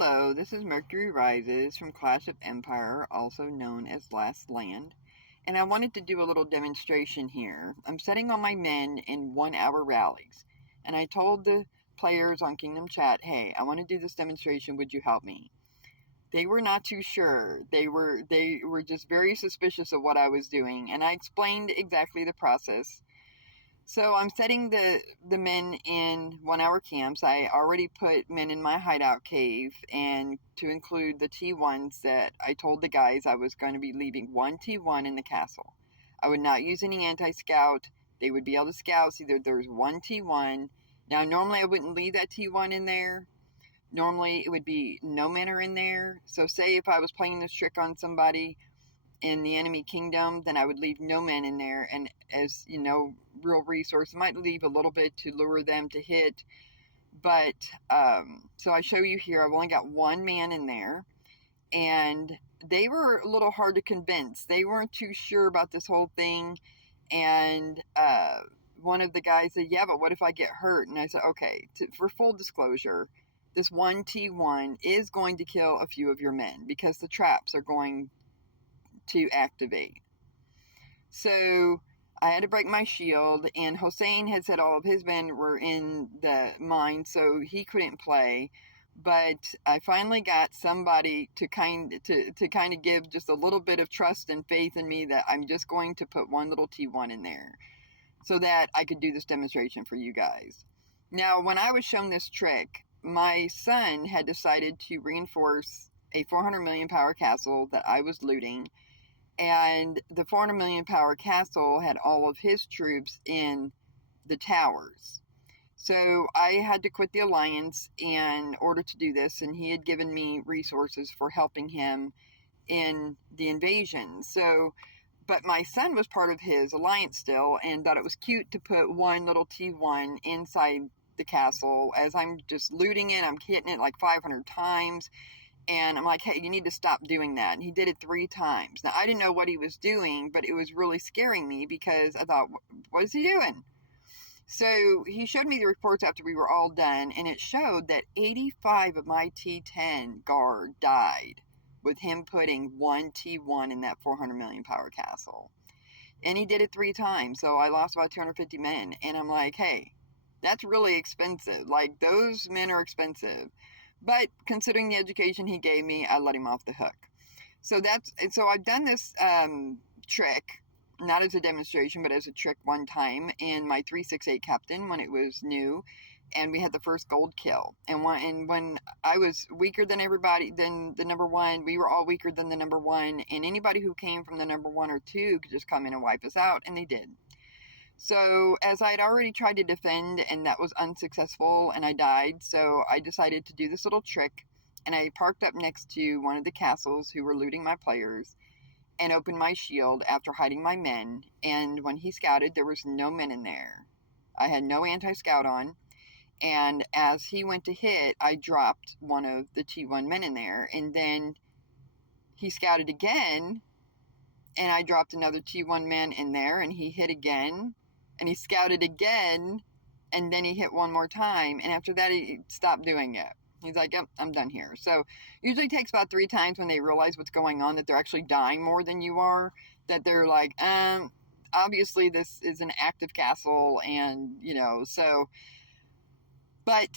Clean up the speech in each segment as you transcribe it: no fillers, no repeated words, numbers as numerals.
Hello, this is Mercury Rises from Clash of Empire, also known as Last Land, and I wanted to do a little demonstration here. I'm setting all my men in 1 hour rallies, and I told the players on Kingdom Chat, hey, I want to do this demonstration, would you help me? They were not too sure. They were just very suspicious of what I was doing, and I explained exactly the process. So I'm setting the men in 1 hour camps. I already put men in my hideout cave, and to include the T1s that I told the guys I was going to be leaving one T1 in the castle. I would not use any anti-scout. They would be able to scout, so there's one T1. Now normally I wouldn't leave that T1 in there. Normally it would be no men are in there. So say if I was playing this trick on somebody in the enemy kingdom, then I would leave no men in there, and as you know, real resource, I might leave a little bit to lure them to hit, but so I show you here I've only got one man in there, and they were a little hard to convince. They weren't too sure about this whole thing, and one of the guys said, yeah, but what if I get hurt? And I said, okay, for full disclosure, this one T1 is going to kill a few of your men because the traps are going to activate. So I had to break my shield, and Hossein had said all of his men were in the mine, so he couldn't play. But I finally got somebody to kind of give just a little bit of trust and faith in me that I'm just going to put one little T1 in there so that I could do this demonstration for you guys. Now, when I was shown this trick, my son had decided to reinforce a 400 million power castle that I was looting, and the 400 million power castle had all of his troops in the towers. So I had to quit the alliance in order to do this, and he had given me resources for helping him in the invasion. So, but my son was part of his alliance still, and thought it was cute to put one little T1 inside the castle. As I'm just looting it, I'm hitting it like 500 times. And I'm like, hey, you need to stop doing that. And he did it 3 times. Now, I didn't know what he was doing, but it was really scaring me because I thought, what is he doing? So he showed me the reports after we were all done, and it showed that 85 of my T10 guard died with him putting one T1 in that 400 million power castle. And he did it 3 times, so I lost about 250 men. And I'm like, hey, that's really expensive. Like, those men are expensive. But considering the education he gave me, I let him off the hook. So I've done this trick, not as a demonstration, but as a trick one time in my 368 captain when it was new, and we had the first gold kill. And when I was weaker than everybody, than the number 1, we were all weaker than the number 1, and anybody who came from the number 1 or 2 could just come in and wipe us out, and they did. So, as I had already tried to defend, and that was unsuccessful, and I died, so I decided to do this little trick, and I parked up next to one of the castles who were looting my players, and opened my shield after hiding my men, and when he scouted, there was no men in there. I had no anti-scout on, and as he went to hit, I dropped one of the T1 men in there, and then he scouted again, and I dropped another T1 man in there, and he hit again, and he scouted again, and then he hit one more time, and after that he stopped doing it. He's like, yep, I'm done here. So usually takes about 3 times when they realize what's going on, that they're actually dying more than you are, that they're like, obviously this is an active castle, and so, but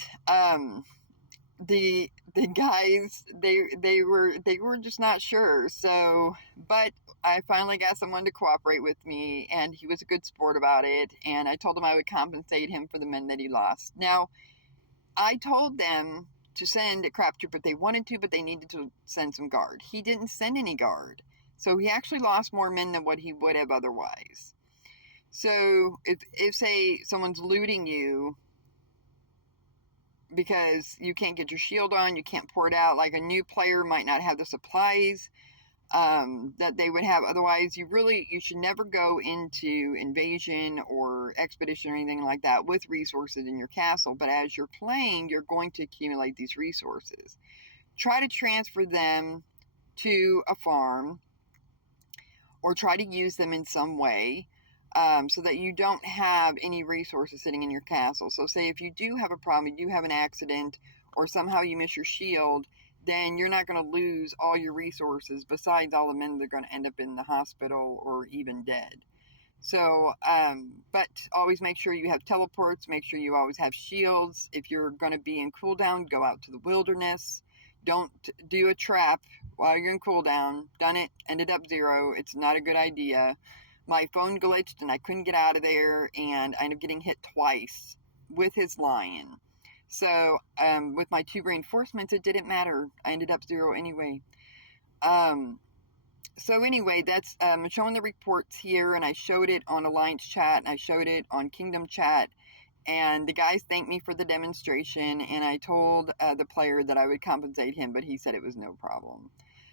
the guys, they were just not sure. So, but I finally got someone to cooperate with me, and he was a good sport about it, and I told him I would compensate him for the men that he lost. Now, I told them to send a crap troop if they wanted to, but they needed to send some guard. He didn't send any guard, so he actually lost more men than what he would have otherwise. So if say someone's looting you because you can't get your shield on, you can't pour it out, like a new player might not have the supplies that they would have otherwise, you should never go into invasion or expedition or anything like that with resources in your castle. But as you're playing, you're going to accumulate these resources. Try to transfer them to a farm, or try to use them in some way, so that you don't have any resources sitting in your castle. So say if you do have a problem, you do have an accident, or somehow you miss your shield, then you're not going to lose all your resources. Besides, all the men that are going to end up in the hospital or even dead. So, but always make sure you have teleports. Make sure you always have shields. If you're going to be in cooldown, go out to the wilderness. Don't do a trap while you're in cooldown. Done it, ended up 0. It's not a good idea. My phone glitched and I couldn't get out of there, and I ended up getting hit twice with his lion. So, with my 2 reinforcements, it didn't matter. I ended up 0 anyway. So anyway, that's showing the reports here, and I showed it on Alliance Chat, and I showed it on Kingdom Chat, and the guys thanked me for the demonstration, and I told the player that I would compensate him, but he said it was no problem.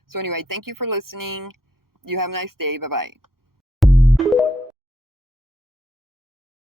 So anyway, thank you for listening. You have a nice day. Bye-bye.